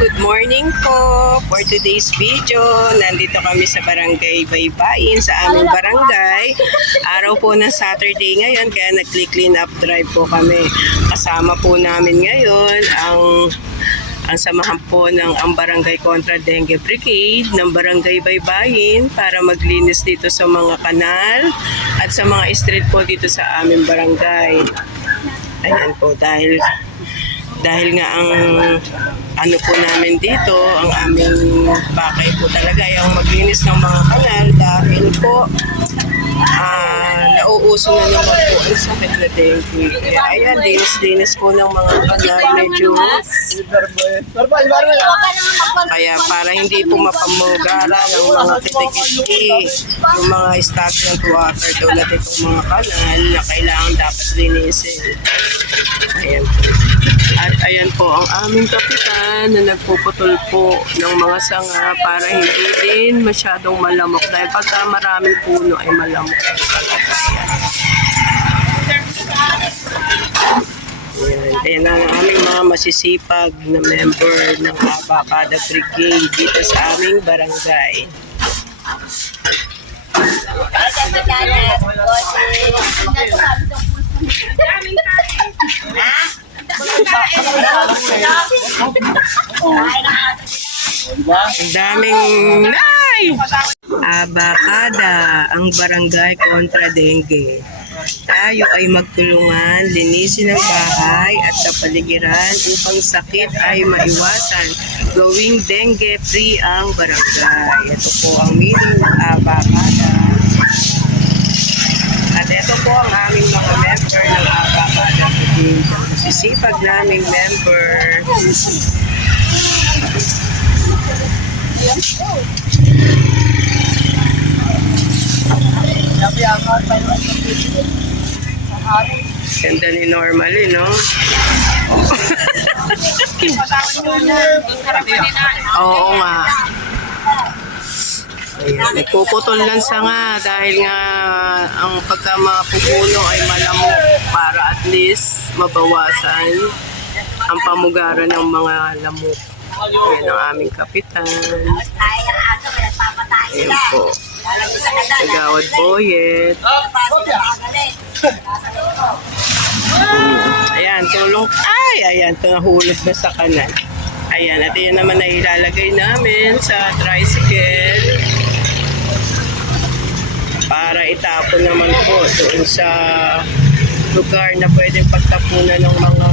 good morning po. For today's video, nandito kami sa Barangay Baybayin sa aming barangay. Araw po ng Saturday ngayon, kaya nag-clean up drive po kami. Kasama po namin ngayon ang ang samahan po ng ang Barangay Contra Dengue Brigade ng Barangay Baybayin para maglinis dito sa mga kanal at sa mga street po dito sa aming barangay. Ayan po, dahil dahil nga ang ano po namin dito, ang aming bakay po talaga ay ang maglinis ng mga kanal dahil po ah nauuso na naman po ang sakit na dengue. Kaya ayan, dinis-dinis po ng mga kanal medyo kaya para hindi po mapamugara ng mga kitikiti, yung mga stagnant water tulad itong mga kanal na kailangan dapat linisin. Ayan po. At ayan po ang aming kapitan na nagpuputol po ng mga sanga para hindi din masyadong malamok. Dahil pagka maraming puno ay malamok. Ayan, ayan ang aming mga masisipag na member ng Abacada Brigade dito sa aming barangay. Ang daming... Ay! Abacada, ang barangay kontra dengue. Tayo ay magtulungan, linisin ang bahay at kapaligiran upang sakit ay maiwasan. Gawing dengue free ang barangay. Ito po ang meaning ng Abacada. At ito po ang aming mga member ng Abacada. Ang Sisipag naming member. Ganda ni Normally, no? Oo nga. Ayan, nagpuputol lang sa nga dahil nga ang pagka mapupuno ay malamok para at least mabawasan ang pamugaran ng mga lamok. Ayan ang aming kapitan. Ayan po. Kagawad Boyet. Ayan, tulong. Ay, ayan, ito nahulog na sa kanan. Ayan, at yan naman ay ilalagay namin sa tricycle para itapon naman po doon sa lugar na pwedeng pagtapunan ng mga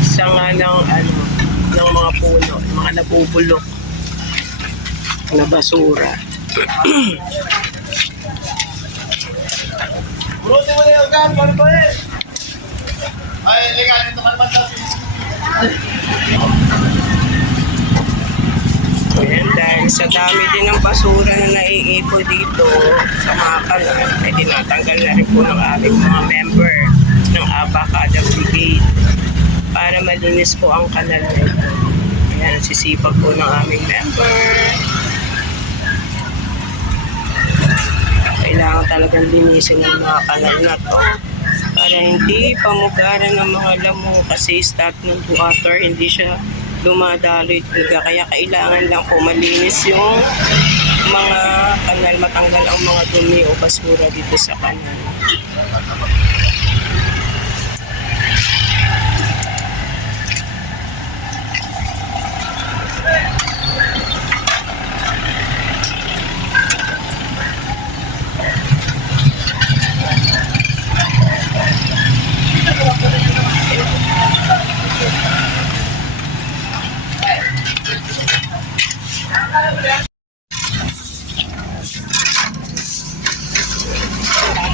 sanga ng ano ng mga puno, mga nabubulok na basura. Burutin mo na yung gan, paano ba eh? Ay, ligan, ito ka naman dahil sa dami din ng basura na naiipon dito sa mga kalan, ay tinatanggal na rin po ng aming mga member ng Abacada Brigade para malinis po ang kanal na ito. Ayan, sisipag po ng aming member. Kailangan talagang linisin ang mga kanal na to para hindi pamugaran ng mga lamok kasi stagnant water, hindi siya dumadaloy talaga. Kaya kailangan lang po malinis yung mga kanal, matanggal ang mga dumi o basura dito sa kanal.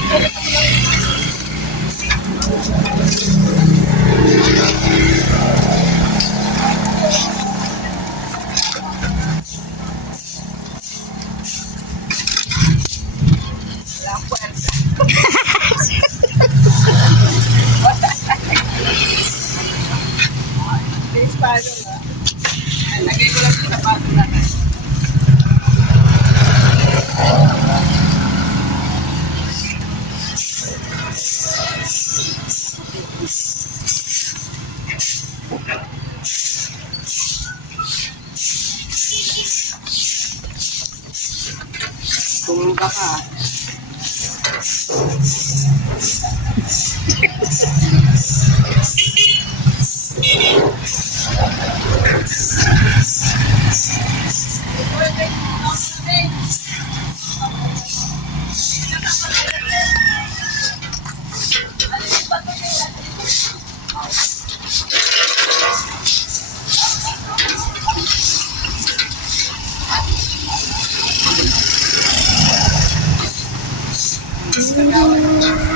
Okay. Walang dapat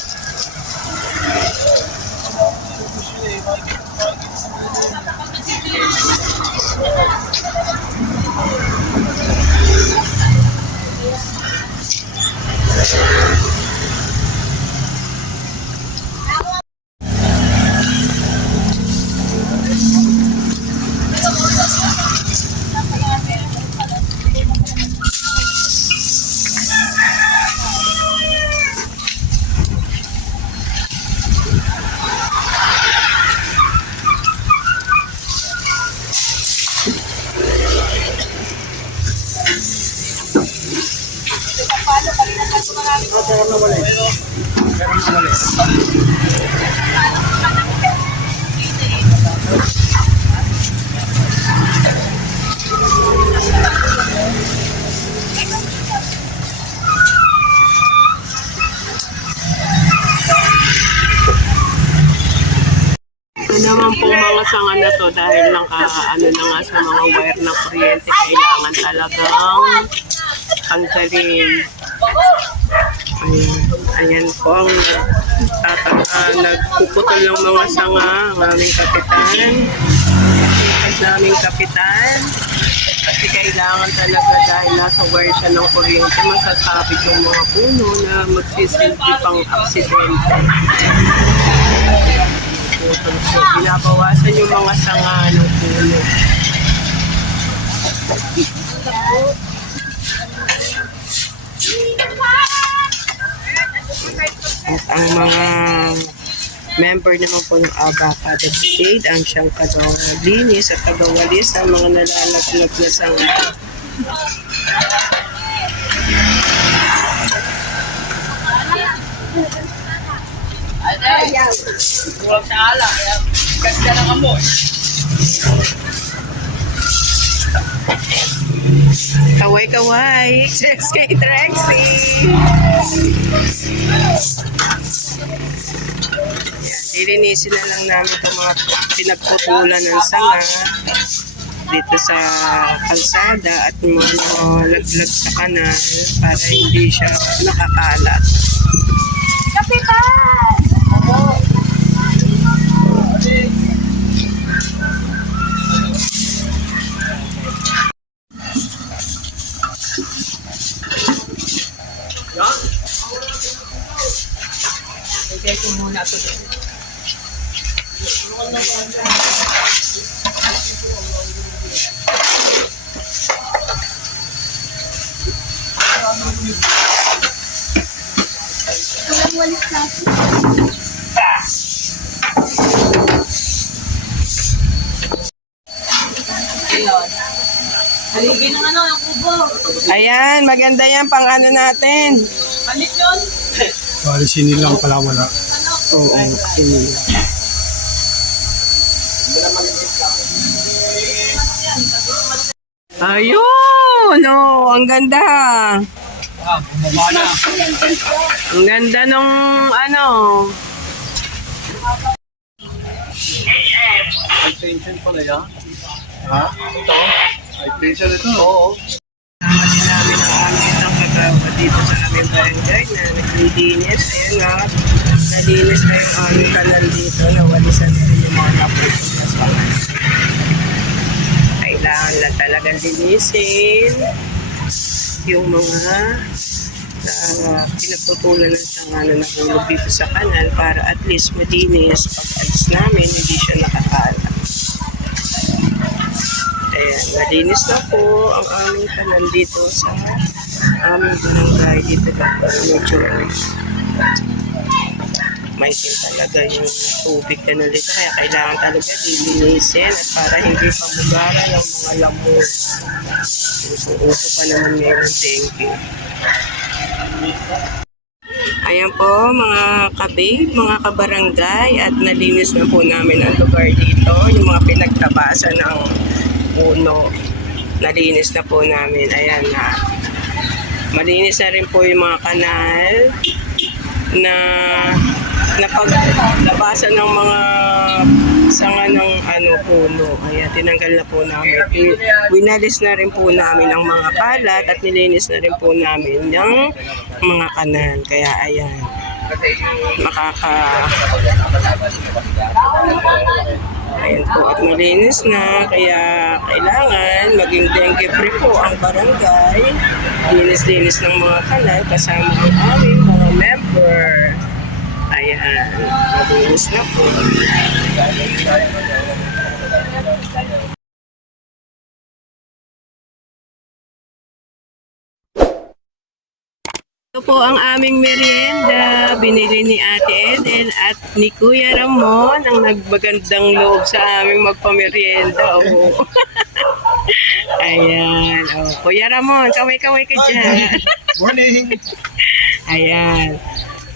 eh. Kasi munisipyo. Pero na wala eh. Pero na wala. Ito naman po mga sanga na to dahil naka ano na nga sa mga wire ng kuryente kailangan talagang tanggalin. Ayan, ayan po ang tataka, nagpuputol ng mga sanga ang aming kapitan. Ang kapitan. Kasi kailangan talaga dahil nasa wire siya ng kuryente, masasabit yung mga puno na magsisilbi pang aksidente putol po. Binabawasan yung mga sanga ng puno. At ang mga member naman po ng Abacada Brigade ang siyang kagawalinis at kagawalis sa mga nalalaglag na sanga. Huwag sa ala. Ganda ng amoy. Kaway-kaway! Cheers kay Trexie! Lilinisin na lang namin itong mga pinagputulan ng sanga dito sa kalsada at mga laglag sa kanal para hindi siya nakakalat. Bigay ko muna ito doon. Haligi ng ano, yung kubo. Ayan, maganda yan pang ano natin. Palit yun. Bali, sinilang pala wala. Oo, sinila. Ayun! Oh, ang ganda. Ang ganda nung ano. High tension pala yan. Ha? Ito? High tension ito. Oo. Kagawa dito sa aming barangay na naglilinis. Ayan nga, nalinis na yung aming kanal dito. Nawalisan na rin yung mga napulis na sa Kailangan lang talagang linisin yung mga na pinagtutulan ng siyang ano, nahulog dito sa kanal para at least malinis pag alis namin, hindi siya nakakala. Ayan, malinis na po ang aming kanal dito sa aming barangay dito lang. Medyo may din talaga yung tubig na nalito. Kaya kailangan talaga lilinisin at para hindi pamugaran ng mga lamok. Uso-uso pa naman ngayon ng dengue. Ayan po mga kababe, mga kabarangay at nalinis na po namin ang lugar dito. Yung mga pinagtabasan ng puno. Nalinis na po namin. Ayan na. Malinis na rin po yung mga kanal na napaglabasan ng mga sanga ng ano puno. Kaya tinanggal na po namin. Wi- Winalis na rin po namin ang mga kalat at nilinis na rin po namin yung mga kanal. Kaya ayan, makaka Ayan po at malinis na kaya kailangan maging dengue free po ang barangay. Linis-linis ng mga kanal kasama ang aming mga member. Ayan, malinis na po. Ito po ang aming merienda. Binili ni Ate Eden at ni Kuya Ramon ang nagbagandang loob sa aming magpamerienda. Oh. Ayan. Oh. Kuya Ramon, kaway-kaway ka dyan. Morning! Ayan.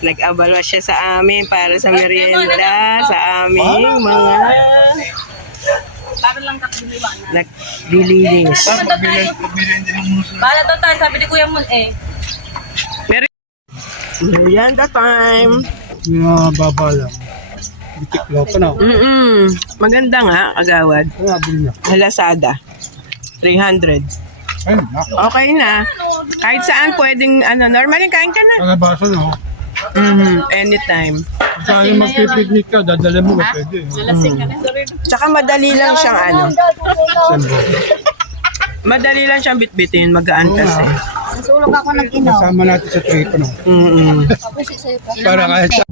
Nag-abala siya sa amin para sa merienda, sa aming mga Para lang kakbiliwan. naglilinis. Para to tayo, sabi ni Kuya Mun eh. Merienda time! Mga baba lang. Bitiklo pa na. Mm-mm. Maganda nga, agawad. Bilhin niya. Halasada. 300. Ayun na. Okay na. Kahit saan pwedeng, ano, normally kain ka na. Kalabasan no. Mhm, anytime. Kaya magpipignik ka, dadala mo ka pwede. Lalasing ka na. Tsaka madali lang siyang ano, Sendo. madali lang siyang bitbitin, magaan kasi. Kasama natin sa trip, ano. Mm-mm. Para kahit sa